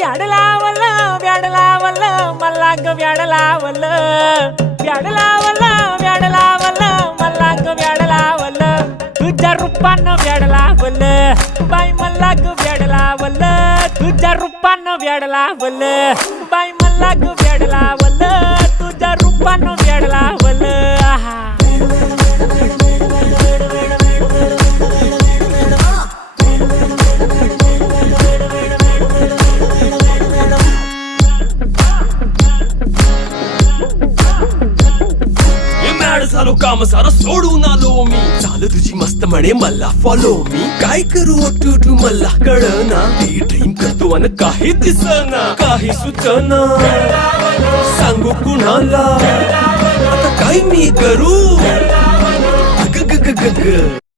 व्याड लावलं व्याड लावलं मला ग व्याड लावलं व्याड लावलं व्याड लावलं मला ग व्याड लावलं तुझ्या रूपानं व्याड लावलं बाई मला ग व्याड लावलं तुझ्या रूपानं व्याड लावलं बाई मला ग व्याड लावलं तुझ्या रूपानं व्याड लावलं आहा झालो काम सारं सोडून आलो मी चाल तुझी मस्त म्हणे मला फॉलो मी काय करू टू मला कळना ती ड्रीम करतो अन काही दिसना काही सुचना सांगू कुणाला आता काय मी करू ग ग ग ग ग